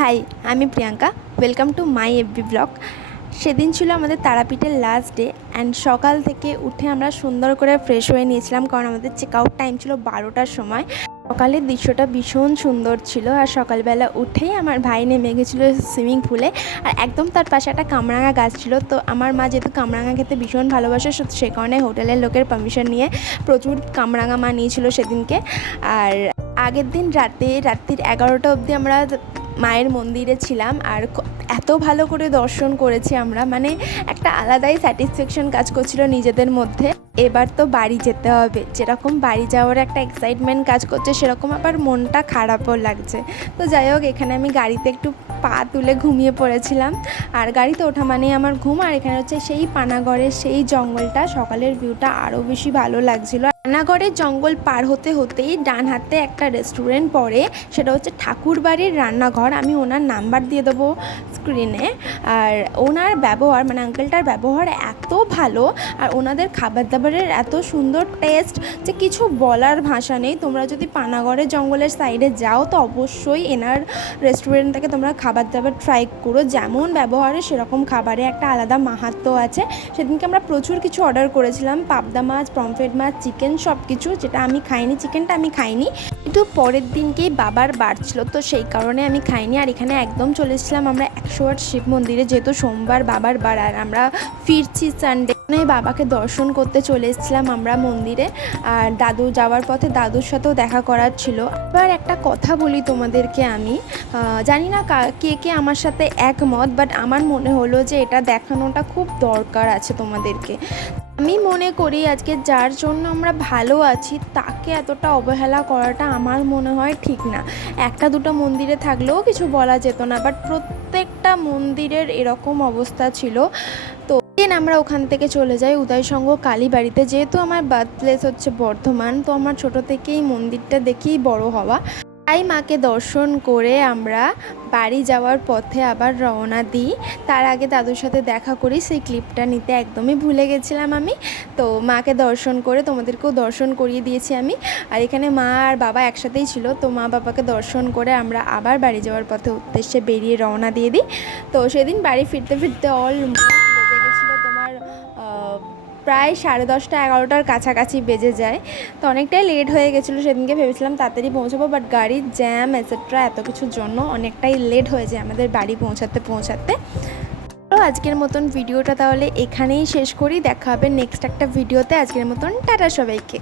High, আমি Priyanka. Welcome to my FB blog. সেদিন ছিল আমাদের তারাপীঠের লাস্ট ডে অ্যান্ড সকাল থেকে উঠে আমরা সুন্দর করে ফ্রেশ হয়ে নিয়েছিলাম, কারণ আমাদের চেক আউট টাইম ছিল 12টার সময়। সকালের দৃশ্যটা ভীষণ সুন্দর ছিল। আর সকালবেলা উঠেই আমার ভাই নেমে গেছিলো সুইমিং পুলে, আর একদম তার পাশে একটা কামরাঙা গাছ ছিল। তো আমার মা যেহেতু কামরাঙা খেতে ভীষণ ভালোবাসে, সে কারণে হোটেলের লোকের পারমিশন নিয়ে প্রচুর কামরাঙা মা নিয়েছিল সেদিনকে। আর আগের দিন রাত্রির 11টা অবধি আমরা মায়ের মন্দিরে ছিলাম, আর এত ভালো করে দর্শন করেছি আমরা, মানে একটা আলাদাই স্যাটিসফ্যাকশন কাজ করছিল নিজেদের মধ্যে। এবার তো বাড়ি যেতে হবে, যেরকম বাড়ি যাওয়ার একটা এক্সাইটমেন্ট কাজ করছে, সেরকম আবার মনটা খারাপও লাগছে। তো যাই হোক, এখানে আমি গাড়িতে একটু পা তুলে ঘুমিয়ে পড়েছিলাম, আর গাড়িতে ওঠা মানেই আমার ঘুম। আর এখানে হচ্ছে সেই পানাগড়ের সেই জঙ্গলটা, সকালের ভিউটা আরও বেশি ভালো লাগছিলো। পানাগড়ের জঙ্গল পার হতে হতেই ডান হাতে একটা রেস্টুরেন্ট পড়ে, সেটা হচ্ছে ঠাকুরবাড়ির রান্নাঘর। আমি ওনার নাম্বার দিয়ে দেবো স্ক্রিনে। আর ওনার ব্যবহার, মানে আঙ্কেলটার ব্যবহার এত ভালো, আর ওনাদের খাবার দাবারের এত সুন্দর টেস্ট যে কিছু বলার ভাষা নেই। তোমরা যদি পানাগড়ের জঙ্গলের সাইডে যাও তো অবশ্যই এনার রেস্টুরেন্ট থেকে তোমরা খাবার দাবার ট্রাই করো। যেমন ব্যবহারে সেরকম খাবারে একটা আলাদা মাহাত্ম্য আছে। সেদিনকে আমরা প্রচুর কিছু অর্ডার করেছিলাম, পাবদা মাছ, পমফ্রেট মাছ, চিকেন, সব কিছু। যেটা আমি খাইনি, চিকেনটা আমি খাইনি, কিন্তু পরের দিনকেই বাবার বার ছিল, তো সেই কারণে আমি খাইনি। আর এখানে একদম চলে এসেছিলাম আমরা 108 শিব মন্দিরে, যেহেতু সোমবার বাবার বার আর আমরা ফিরছি সানডে। বাবাকে দর্শন করতে চলে এসেছিলাম আমরা মন্দিরে। আর দাদু যাওয়ার পথে দাদুর সাথেও দেখা করার ছিল। এবার একটা কথা বলি তোমাদেরকে, আমি জানি না কে কে আমার সাথে একমত, বাট আমার মনে হলো যে এটা দেখানোটা খুব দরকার আছে তোমাদেরকে। আমি মনে করি আজকে যার জন্য আমরা ভালো আছি তাকে এতটা অবহেলা করাটা আমার মনে হয় ঠিক না। একটা দুটো মন্দিরে থাকলেও কিছু বলা যেত না, বাট প্রত্যেকটা মন্দিরের এরকম অবস্থা ছিল। তো আমরা ওখান থেকে চলে যাই উদয়সঙ্গ কালীবাড়িতে। যেহেতু আমার বার্থ প্লেস হচ্ছে বর্ধমান, তো আমার ছোট থেকেই মন্দিরটা দেখেই বড় হওয়া। তাই মাকে দর্শন করে আমরা বাড়ি যাওয়ার পথে আবার রওনা দিই। তার আগে দাদুর সাথে দেখা করি, সেই ক্লিপটা নিতে একদমই ভুলে গেছিলাম আমি। তো মাকে দর্শন করে তোমাদেরকেও দর্শন করিয়ে দিয়েছি আমি। আর এখানে মা আর বাবা একসাথেই ছিল, তো মা বাবাকে দর্শন করে আমরা আবার বাড়ি যাওয়ার পথে উদ্দেশ্যে বেরিয়ে রওনা দিয়ে দিই। তো সেদিন বাড়ি ফিরতে ফিরতে অলমোস্ট বেজে গেছিলো তোমার প্রায় 10:30 11টার কাছাকাছি বেজে যায়। তো অনেকটাই লেট হয়ে গেছিলো সেদিনকে। ভেবেছিলাম তাড়াতাড়ি পৌঁছাবো, বাট গাড়ির জ্যাম এটসেট্রা এত কিছুর জন্য অনেকটাই লেট হয়ে যায় আমাদের বাড়ি পৌঁছাতে। তো আজকের মতন ভিডিওটা তাহলে এখানেই শেষ করি। দেখা হবে নেক্সট একটা ভিডিওতে। আজকের মতন টাটা সবাইকে।